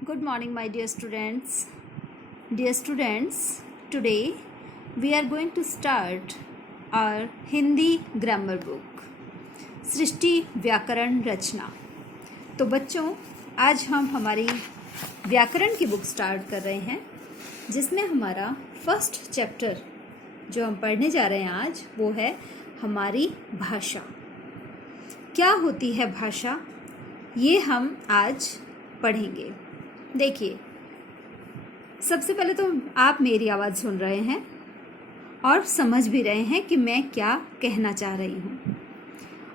Good morning, my dear students. Dear students, today we are going to start our Hindi grammar book, सृष्टि व्याकरण रचना। तो बच्चों, आज हम हमारी व्याकरण की बुक स्टार्ट कर रहे हैं, जिसमें हमारा फर्स्ट चैप्टर जो हम पढ़ने जा रहे हैं आज, वो है हमारी भाषा। क्या होती है भाषा, ये हम आज पढ़ेंगे। देखिए, सबसे पहले तो आप मेरी आवाज़ सुन रहे हैं और समझ भी रहे हैं कि मैं क्या कहना चाह रही हूँ।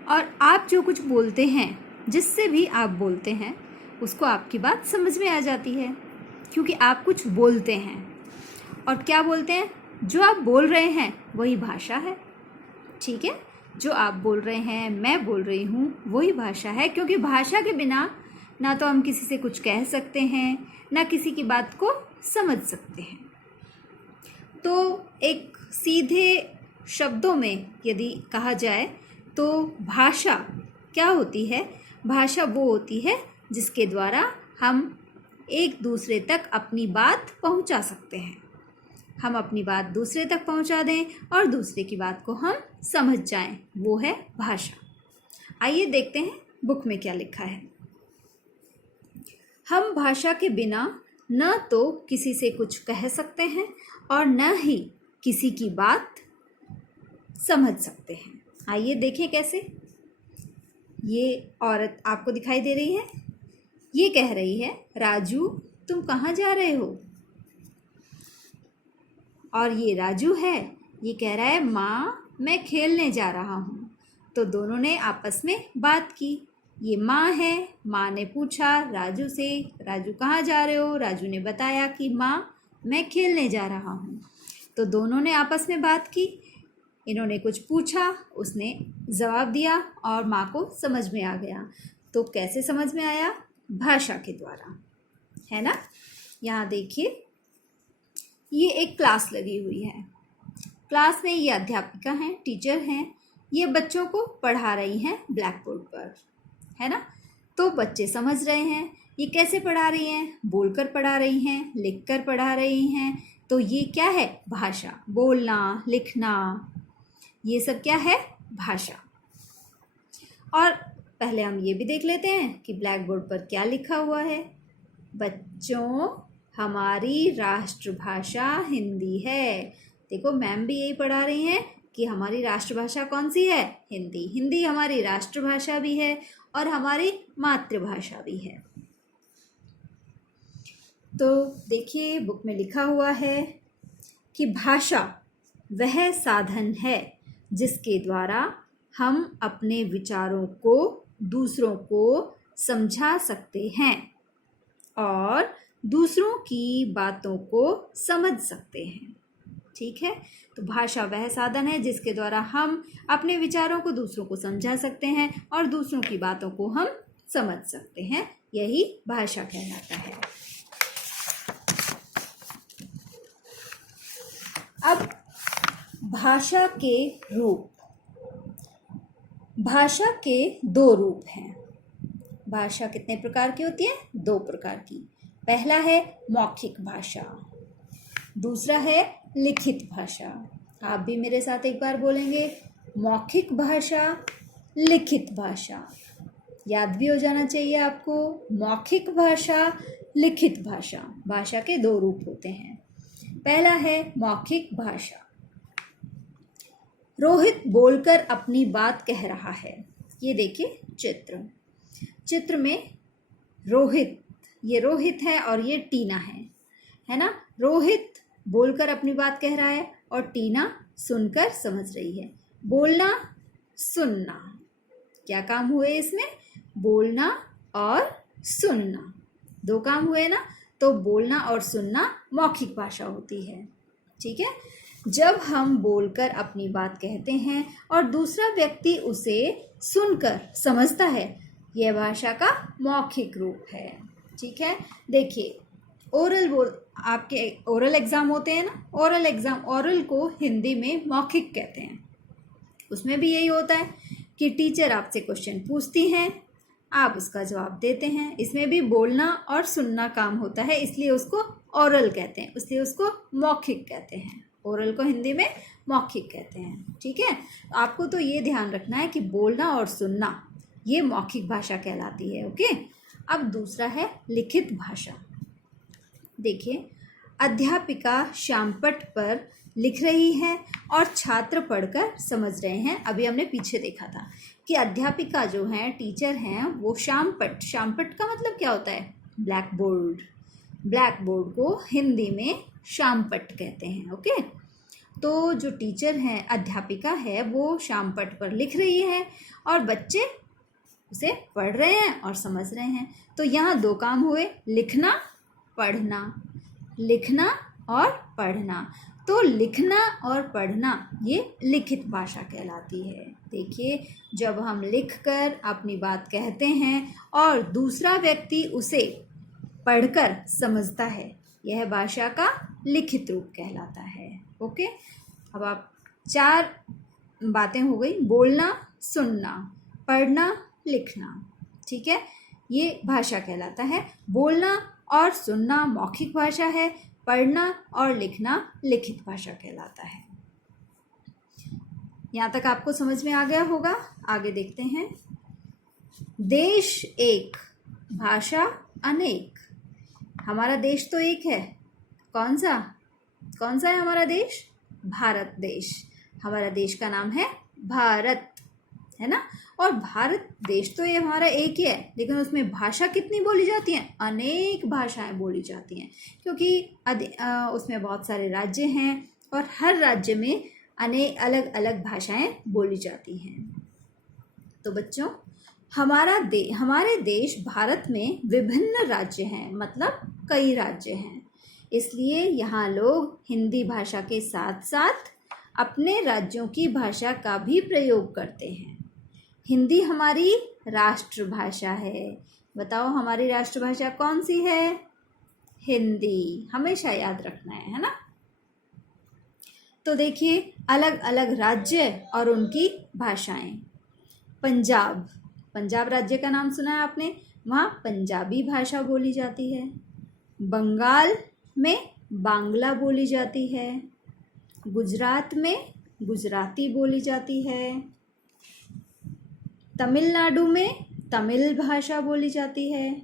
और आप जो कुछ बोलते हैं, जिससे भी आप बोलते हैं, उसको आपकी बात समझ में आ जाती है, क्योंकि आप कुछ बोलते हैं। और क्या बोलते हैं? जो आप बोल रहे हैं वही भाषा है। ठीक है, जो आप बोल रहे हैं, मैं बोल रही हूँ, वही भाषा है। क्योंकि भाषा के बिना ना तो हम किसी से कुछ कह सकते हैं, ना किसी की बात को समझ सकते हैं। तो एक सीधे शब्दों में यदि कहा जाए तो भाषा क्या होती है? भाषा वो होती है जिसके द्वारा हम एक दूसरे तक अपनी बात पहुंचा सकते हैं। हम अपनी बात दूसरे तक पहुंचा दें और दूसरे की बात को हम समझ जाएं, वो है भाषा। आइए देखते हैं बुक में क्या लिखा है। हम भाषा के बिना न तो किसी से कुछ कह सकते हैं और न ही किसी की बात समझ सकते हैं। आइए देखें कैसे। ये औरत आपको दिखाई दे रही है, ये कह रही है, राजू तुम कहाँ जा रहे हो? और ये राजू है, ये कह रहा है, माँ मैं खेलने जा रहा हूँ। तो दोनों ने आपस में बात की। ये माँ है, माँ ने पूछा राजू से, राजू कहाँ जा रहे हो? राजू ने बताया कि माँ मैं खेलने जा रहा हूँ। तो दोनों ने आपस में बात की। इन्होंने कुछ पूछा, उसने जवाब दिया और माँ को समझ में आ गया। तो कैसे समझ में आया? भाषा के द्वारा, है ना। यहाँ देखिए, ये एक क्लास लगी हुई है। क्लास में ये अध्यापिका हैं, टीचर हैं। ये बच्चों को पढ़ा रही हैं ब्लैक बोर्ड पर, है ना। तो बच्चे समझ रहे हैं। ये कैसे पढ़ा रही हैं? बोलकर पढ़ा रही हैं, लिखकर पढ़ा रही हैं। तो ये क्या है? भाषा। बोलना, लिखना, ये सब क्या है? भाषा। और पहले हम ये भी देख लेते हैं कि ब्लैक बोर्ड पर क्या लिखा हुआ है। बच्चों, हमारी राष्ट्रभाषा हिंदी है। देखो, मैम भी यही पढ़ा रही हैं कि हमारी राष्ट्रभाषा कौन सी है? हिंदी। हिंदी हमारी राष्ट्रभाषा भी है और हमारी मातृभाषा भी है। तो देखिए, बुक में लिखा हुआ है कि भाषा वह साधन है जिसके द्वारा हम अपने विचारों को दूसरों को समझा सकते हैं और दूसरों की बातों को समझ सकते हैं। ठीक है, तो भाषा वह साधन है जिसके द्वारा हम अपने विचारों को दूसरों को समझा सकते हैं और दूसरों की बातों को हम समझ सकते हैं। यही भाषा कहलाता है। अब भाषा के रूप। भाषा के दो रूप हैं। भाषा कितने प्रकार की होती है? दो प्रकार की। पहला है मौखिक भाषा, दूसरा है लिखित भाषा। आप भी मेरे साथ एक बार बोलेंगे, मौखिक भाषा, लिखित भाषा। याद भी हो जाना चाहिए आपको, मौखिक भाषा, लिखित भाषा। भाषा के दो रूप होते हैं। पहला है मौखिक भाषा। रोहित बोलकर अपनी बात कह रहा है। ये देखिए चित्र में रोहित, ये रोहित है और ये टीना है ना। रोहित बोलकर अपनी बात कह रहा है और टीना सुनकर समझ रही है। बोलना, सुनना, क्या काम हुए इसमें? बोलना और सुनना, दो काम हुए ना। तो बोलना और सुनना मौखिक भाषा होती है। ठीक है, जब हम बोलकर अपनी बात कहते हैं और दूसरा व्यक्ति उसे सुनकर समझता है, यह भाषा का मौखिक रूप है। ठीक है, देखिए, आपके ओरल एग्जाम होते हैं ना। ओरल को हिंदी में मौखिक कहते हैं। उसमें भी यही होता है कि टीचर आपसे क्वेश्चन पूछती हैं, आप उसका जवाब देते हैं। इसमें भी बोलना और सुनना काम होता है, इसलिए उसको ओरल कहते हैं, इसलिए उसको मौखिक कहते हैं। ओरल को हिंदी में मौखिक कहते हैं। ठीक है, आपको तो ये ध्यान रखना है कि बोलना और सुनना ये मौखिक भाषा कहलाती है। ओके, अब दूसरा है लिखित भाषा। देखिए, अध्यापिका श्यामपट्ट पर लिख रही है और छात्र पढ़कर समझ रहे हैं। अभी हमने पीछे देखा था कि अध्यापिका जो हैं, टीचर हैं, वो श्यामपट्ट, श्यामपट्ट का मतलब क्या होता है? Black board. ब्लैक बोर्ड को हिंदी में श्यामपट्ट कहते हैं। ओके, तो जो टीचर हैं, अध्यापिका है, वो श्यामपट्ट पर लिख रही है और बच्चे उसे पढ़ रहे हैं और समझ रहे हैं। तो यहाँ दो काम हुए, लिखना पढ़ना, लिखना और पढ़ना। तो लिखना और पढ़ना ये लिखित भाषा कहलाती है। देखिए, जब हम लिखकर अपनी बात कहते हैं और दूसरा व्यक्ति उसे पढ़कर समझता है, यह भाषा का लिखित रूप कहलाता है। ओके, अब आप 4 बातें हो गई, बोलना, सुनना, पढ़ना, लिखना। ठीक है, ये भाषा कहलाता है। बोलना और सुनना मौखिक भाषा है, पढ़ना और लिखना लिखित भाषा कहलाता है। यहाँ तक आपको समझ में आ गया होगा। आगे देखते हैं। देश एक, भाषा अनेक। हमारा देश तो एक है, कौन सा? कौन सा है हमारा देश? भारत देश। हमारा देश का नाम है भारत, है ना। और भारत देश तो ये हमारा एक ही है, लेकिन उसमें भाषा कितनी बोली जाती हैं? अनेक भाषाएं बोली जाती हैं, क्योंकि उसमें बहुत सारे राज्य हैं और हर राज्य में अनेक अलग अलग भाषाएं बोली जाती हैं। तो बच्चों, हमारे देश भारत में विभिन्न राज्य हैं, मतलब कई राज्य हैं। इसलिए यहाँ लोग हिंदी भाषा के साथ साथ अपने राज्यों की भाषा का भी प्रयोग करते हैं। हिंदी हमारी राष्ट्रभाषा है। बताओ, हमारी राष्ट्रभाषा कौन सी है? हिंदी। हमेशा याद रखना है ना। तो देखिए, अलग अलग राज्य और उनकी भाषाएं। पंजाब, पंजाब राज्य का नाम सुना है आपने? वहाँ पंजाबी भाषा बोली जाती है। बंगाल में बांग्ला बोली जाती है। गुजरात में गुजराती बोली जाती है। तमिलनाडु में तमिल भाषा बोली जाती है।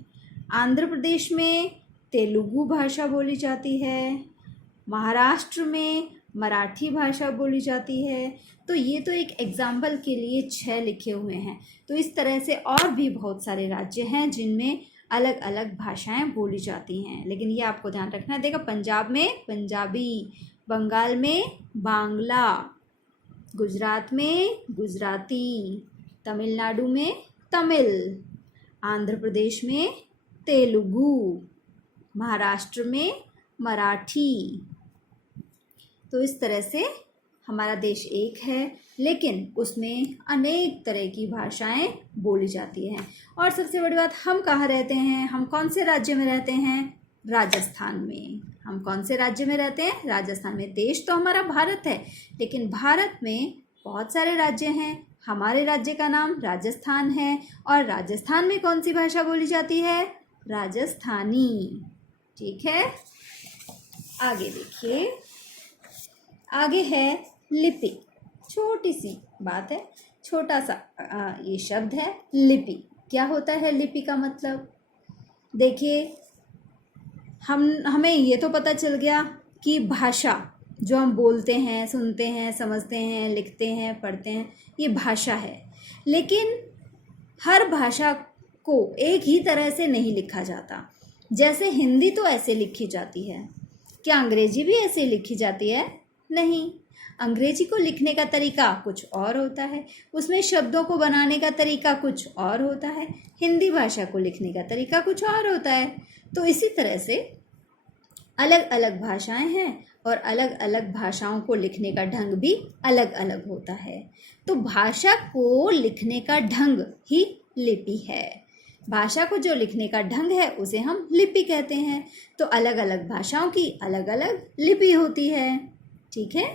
आंध्र प्रदेश में तेलुगु भाषा बोली जाती है। महाराष्ट्र में मराठी भाषा बोली जाती है। तो ये तो एक एग्जाम्पल के लिए 6 लिखे हुए हैं। तो इस तरह से और भी बहुत सारे राज्य हैं जिनमें अलग अलग भाषाएं बोली जाती हैं, लेकिन ये आपको ध्यान रखना है। देखो, पंजाब में पंजाबी, बंगाल में बांग्ला, गुजरात में गुजराती, तमिलनाडु में तमिल, आंध्र प्रदेश में तेलुगु, महाराष्ट्र में मराठी। तो इस तरह से हमारा देश एक है, लेकिन उसमें अनेक तरह की भाषाएं बोली जाती हैं। और सबसे बड़ी बात, हम कहाँ रहते हैं? हम कौन से राज्य में रहते हैं? राजस्थान में। हम कौन से राज्य में रहते हैं? राजस्थान में। देश तो हमारा भारत है, लेकिन भारत में बहुत सारे राज्य हैं। हमारे राज्य का नाम राजस्थान है, और राजस्थान में कौन सी भाषा बोली जाती है? राजस्थानी। ठीक है, आगे देखिए। आगे है लिपि। छोटी सी बात है, छोटा सा ये शब्द है लिपि। क्या होता है लिपि का मतलब? देखिए, हमें ये तो पता चल गया कि भाषा जो हम बोलते हैं, सुनते हैं, समझते हैं, लिखते हैं, पढ़ते हैं, ये भाषा है। लेकिन हर भाषा को एक ही तरह से नहीं लिखा जाता। जैसे हिंदी तो ऐसे लिखी जाती है, क्या अंग्रेजी भी ऐसे लिखी जाती है? नहीं, अंग्रेजी को लिखने का तरीका कुछ और होता है, उसमें शब्दों को बनाने का तरीका कुछ और होता है। हिंदी भाषा को लिखने का तरीका कुछ और होता है। तो इसी तरह से अलग अलग भाषाएं हैं, और अलग अलग भाषाओं को लिखने का ढंग भी अलग अलग होता है। तो भाषा को लिखने का ढंग ही लिपि है। भाषा को जो लिखने का ढंग है उसे हम लिपि कहते हैं। तो अलग अलग भाषाओं की अलग अलग लिपि होती है। ठीक है,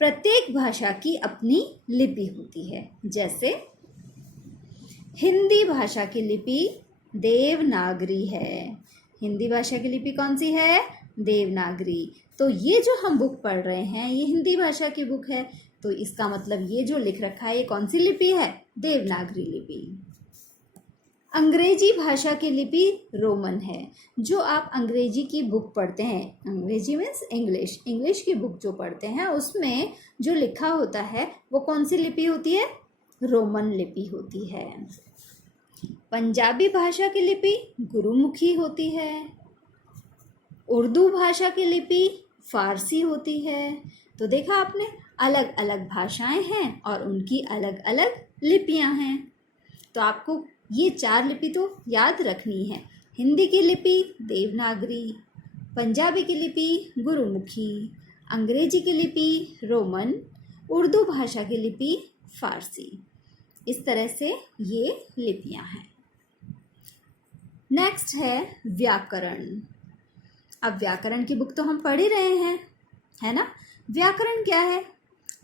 प्रत्येक भाषा की अपनी लिपि होती है। जैसे हिंदी भाषा की लिपि देवनागरी है। हिंदी भाषा की लिपि कौन सी है? देवनागरी। तो ये जो हम बुक पढ़ रहे हैं ये हिंदी भाषा की बुक है, तो इसका मतलब ये जो लिख रखा है ये कौन सी लिपि है? देवनागरी लिपि। अंग्रेजी भाषा की लिपि रोमन है। जो आप अंग्रेजी की बुक पढ़ते हैं, अंग्रेजी मीन्स इंग्लिश, इंग्लिश की बुक जो पढ़ते हैं उसमें जो लिखा होता है वो कौन सी लिपि होती है? रोमन लिपि होती है। पंजाबी भाषा की लिपि गुरुमुखी होती है। उर्दू भाषा की लिपि फारसी होती है। तो देखा आपने, अलग अलग भाषाएं हैं और उनकी अलग अलग लिपियां हैं। तो आपको ये 4 लिपि तो याद रखनी है। हिंदी की लिपि देवनागरी, पंजाबी की लिपि गुरुमुखी, अंग्रेजी की लिपि रोमन, उर्दू भाषा की लिपि फारसी। इस तरह से ये लिपियां हैं। नेक्स्ट है व्याकरण। अब व्याकरण की बुक तो हम पढ़ ही रहे हैं, है ना? व्याकरण क्या है?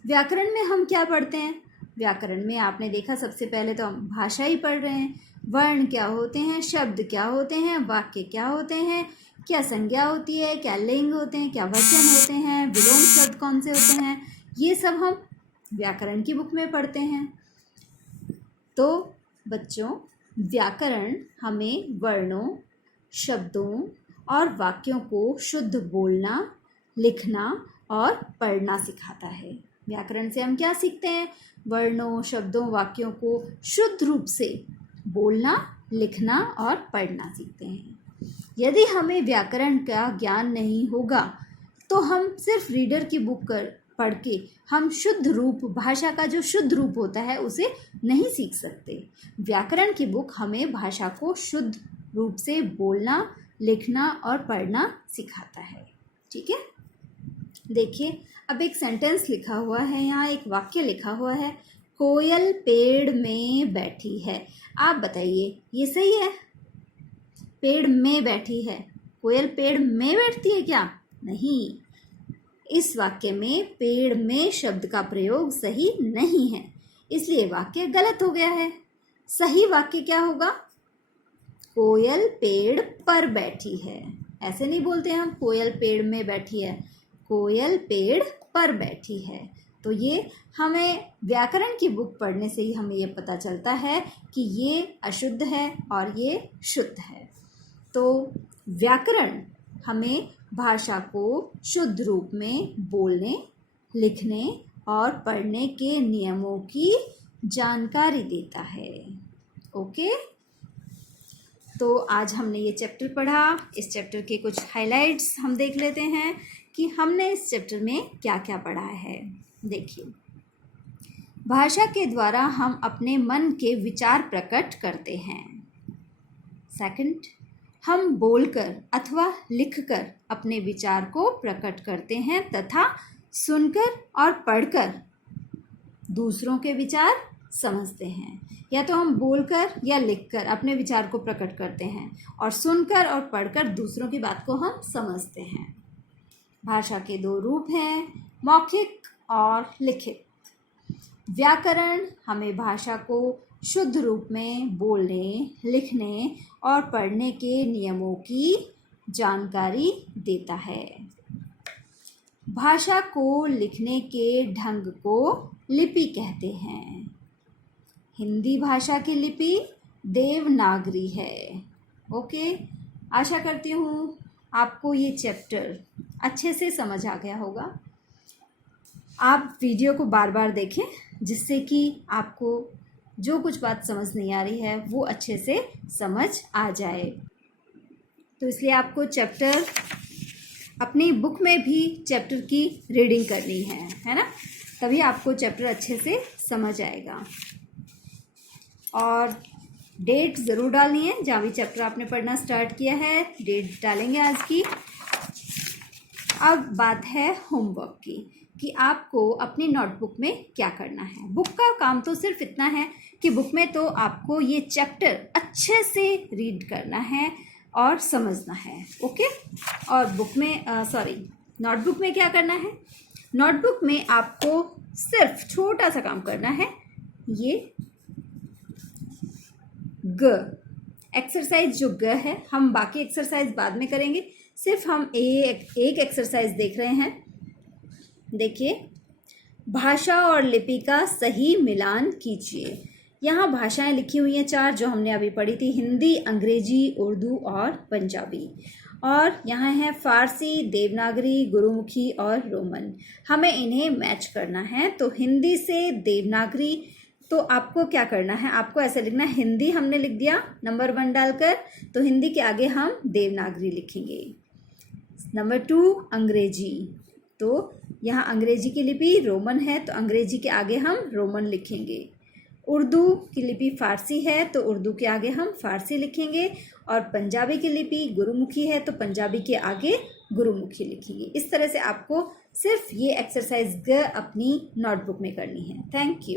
व्याकरण में हम क्या पढ़ते हैं? व्याकरण में आपने देखा सबसे पहले तो हम भाषा ही पढ़ रहे हैं। वर्ण क्या होते हैं, शब्द क्या होते हैं, वाक्य क्या होते हैं, क्या संज्ञा होती है, क्या लिंग होते हैं, क्या वचन होते हैं, विलोम शब्द कौन से होते हैं, ये सब हम व्याकरण की बुक में पढ़ते हैं। तो बच्चों, व्याकरण हमें वर्णों, शब्दों और वाक्यों को शुद्ध बोलना, लिखना और पढ़ना सिखाता है। व्याकरण से हम क्या सीखते हैं? वर्णों, शब्दों, वाक्यों को शुद्ध रूप से बोलना, लिखना और पढ़ना सीखते हैं। यदि हमें व्याकरण का ज्ञान नहीं होगा तो हम सिर्फ रीडर की बुक पढ़ के हम शुद्ध रूप, भाषा का जो शुद्ध रूप होता है उसे नहीं सीख सकते। व्याकरण की बुक हमें भाषा को शुद्ध रूप से बोलना, लिखना और पढ़ना सिखाता है। ठीक है, देखिए अब एक सेंटेंस लिखा हुआ है, यहाँ एक वाक्य लिखा हुआ है, कोयल पेड़ में बैठी है। आप बताइए ये सही है? पेड़ में बैठी है, कोयल पेड़ में बैठती है क्या? नहीं, इस वाक्य में पेड़ में शब्द का प्रयोग सही नहीं है, इसलिए वाक्य गलत हो गया है। सही वाक्य क्या होगा? कोयल पेड़ पर बैठी है। ऐसे नहीं बोलते हम कोयल पेड़ में बैठी है, कोयल पेड़ पर बैठी है। तो ये हमें व्याकरण की बुक पढ़ने से ही हमें ये पता चलता है कि ये अशुद्ध है और ये शुद्ध है। तो व्याकरण हमें भाषा को शुद्ध रूप में बोलने, लिखने और पढ़ने के नियमों की जानकारी देता है। ओके, तो आज हमने ये चैप्टर पढ़ा। इस चैप्टर के कुछ हाइलाइट्स हम देख लेते हैं कि हमने इस चैप्टर में क्या क्या पढ़ा है। देखिए, भाषा के द्वारा हम अपने मन के विचार प्रकट करते हैं। सेकंड, हम बोलकर अथवा लिखकर अपने विचार को प्रकट करते हैं तथा सुनकर और पढ़कर दूसरों के विचार समझते हैं। या तो हम बोलकर या लिखकर अपने विचार को प्रकट करते हैं और सुनकर और पढ़कर दूसरों की बात को हम समझते हैं। भाषा के 2 रूप हैं, मौखिक और लिखित। व्याकरण हमें भाषा को शुद्ध रूप में बोलने, लिखने और पढ़ने के नियमों की जानकारी देता है। भाषा को लिखने के ढंग को लिपि कहते हैं। हिंदी भाषा की लिपि देवनागरी है। ओके, आशा करती हूँ आपको ये चैप्टर अच्छे से समझ आ गया होगा। आप वीडियो को बार बार देखें जिससे कि आपको जो कुछ बात समझ नहीं आ रही है वो अच्छे से समझ आ जाए। तो इसलिए आपको चैप्टर अपनी बुक में भी चैप्टर की रीडिंग करनी है ना? तभी आपको चैप्टर अच्छे से समझ आएगा। और डेट ज़रूर डालनी है, जहाँ भी चैप्टर आपने पढ़ना स्टार्ट किया है डेट डालेंगे आज की। अब बात है होमवर्क की कि आपको अपनी नोटबुक में क्या करना है। बुक का काम तो सिर्फ इतना है कि बुक में तो आपको ये चैप्टर अच्छे से रीड करना है और समझना है। ओके, और बुक में नोटबुक में क्या करना है? नोटबुक में आपको सिर्फ छोटा सा काम करना है, ये ग। एक्सरसाइज जो ग है, हम बाकी एक्सरसाइज बाद में करेंगे, सिर्फ हम एक एक्सरसाइज देख रहे हैं। देखिए, भाषा और लिपि का सही मिलान कीजिए। यहाँ भाषाएं लिखी हुई हैं 4 जो हमने अभी पढ़ी थी, हिंदी, अंग्रेजी, उर्दू और पंजाबी। और यहाँ है फारसी, देवनागरी, गुरुमुखी और रोमन। हमें इन्हें मैच करना है। तो हिंदी से देवनागरी, तो आपको क्या करना है, आपको ऐसे लिखना है, हिंदी हमने लिख दिया नंबर 1 डालकर, तो हिंदी के आगे हम देवनागरी लिखेंगे। नंबर 2 अंग्रेजी, तो यहाँ अंग्रेजी की लिपि रोमन है, तो अंग्रेजी के आगे हम रोमन लिखेंगे। उर्दू की लिपि फारसी है, तो उर्दू के आगे हम फारसी लिखेंगे। और पंजाबी की लिपि गुरुमुखी है, तो पंजाबी के आगे गुरुमुखी लिखेंगे। इस तरह से आपको सिर्फ ये एक्सरसाइज ग अपनी नोटबुक में करनी है। Thank you.